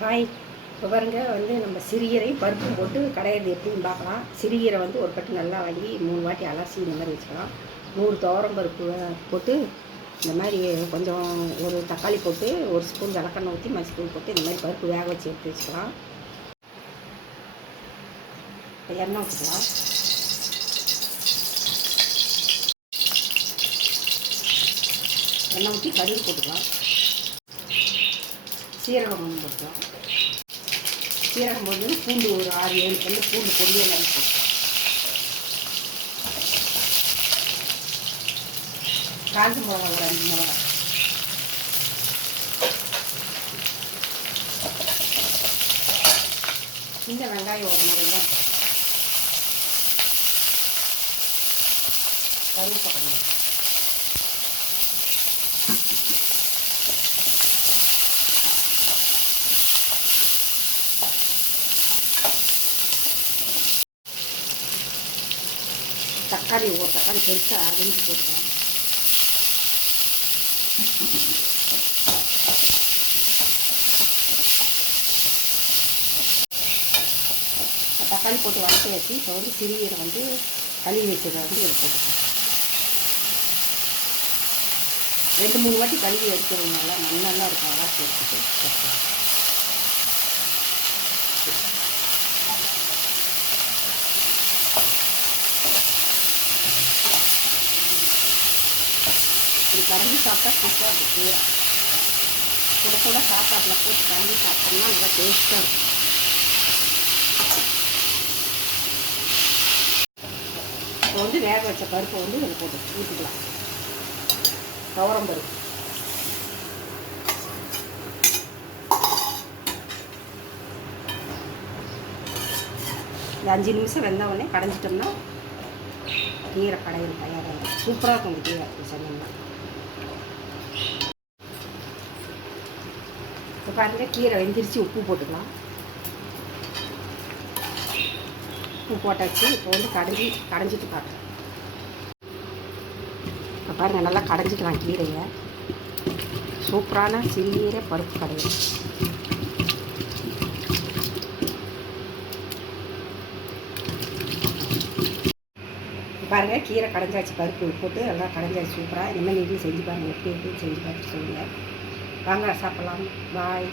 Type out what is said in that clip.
Hi. இப்போ பாருங்க நம்ம சிறுகீரை பருப்பும் போட்டு கடையிறது எப்படின்னு பார்க்கலாம். சிறுகீரை ஒரு கட்டு நல்லா வாங்கி 3 வாட்டி அலசி இந்த மாதிரி வச்சுக்கலாம். 100 துவரம் பருப்பு போட்டு இந்த மாதிரி கொஞ்சம் ஒரு தக்காளி போட்டு ஒரு ஸ்பூன் விளக்கெண்ணெய் ஊற்றி மஞ்சள் போட்டு இந்த மாதிரி பருப்பு வேக வச்சு எடுத்து வச்சுக்கலாம். எண்ணெய் ஊற்றிக்கலாம். எண்ணெய் ஊற்றி கடுகு போட்டுக்கலாம். சீரகம் போட்டுக்கலாம். சீரகம் போட்டு பூண்டு ஒரு 6-7 பல்லு பூண்டு பொடியாக நறுக்கி போட்டுக்கலாம். காஞ்ச மிளகா ஒரு 5 மிளகா, இந்த வெங்காயம் ஒரு 100 தான், கருவேப்பிலை, தக்காளி ஒரு தக்காளி பெருசாக அரிஞ்சு போட்டுக்கலாம். தக்காளி போட்டு வதக்கி வச்சு இப்போ சிறுகீரை கழுவி வச்சதை இதை போட்டுக்கலாம். 2-3 வாட்டி கழுவி எடுக்கிறதுனால நல்லா இருக்கும். அலாசி எடுத்துட்டு போட்டுக்கலாம். இது கரைஞ்சி சாப்பிட்டா சூப்பராக இருக்குது. கூட சாப்பாட்டில் போட்டு கரைஞ்சி சாப்பிட்டோம்னா நல்லா டேஸ்ட்டாக இருக்கும். இப்போ வேக வச்ச பருப்பை இதில் போட்டு ஊற்றிக்கலாம். துவரம் பருப்பு இந்த 5 நிமிஷம் வெந்த உடனே கடைஞ்சிட்டோம்னா கீரை கடையில் தயாராக சூப்பராக இருக்கும். இந்த கீரை சொன்னோம்னா இப்போ பாருங்கள், கீரை வெந்திரிச்சு. உப்பு போட்டுக்கலாம். உப்பு போட்டாச்சு. இப்போ கடைஞ்சிட்டு பார்க்கலாம். இப்போ பாருங்கள், நல்லா கடைஞ்சிக்கலாம் கீரையை. சூப்பரான சிறுகீரை பருப்பு கடையில். பாருங்கள், கீரை கடைஞ்சாச்சு. பருப்பு போட்டு நல்லா கடைஞ்சாச்சு. சூப்பராக இனிமேல் நீங்களும் செஞ்சு பாருங்கள். எப்படி செஞ்சு பார்த்து சொல்லுங்கள். வாங்க சாப்பிட்லாம். பாய்.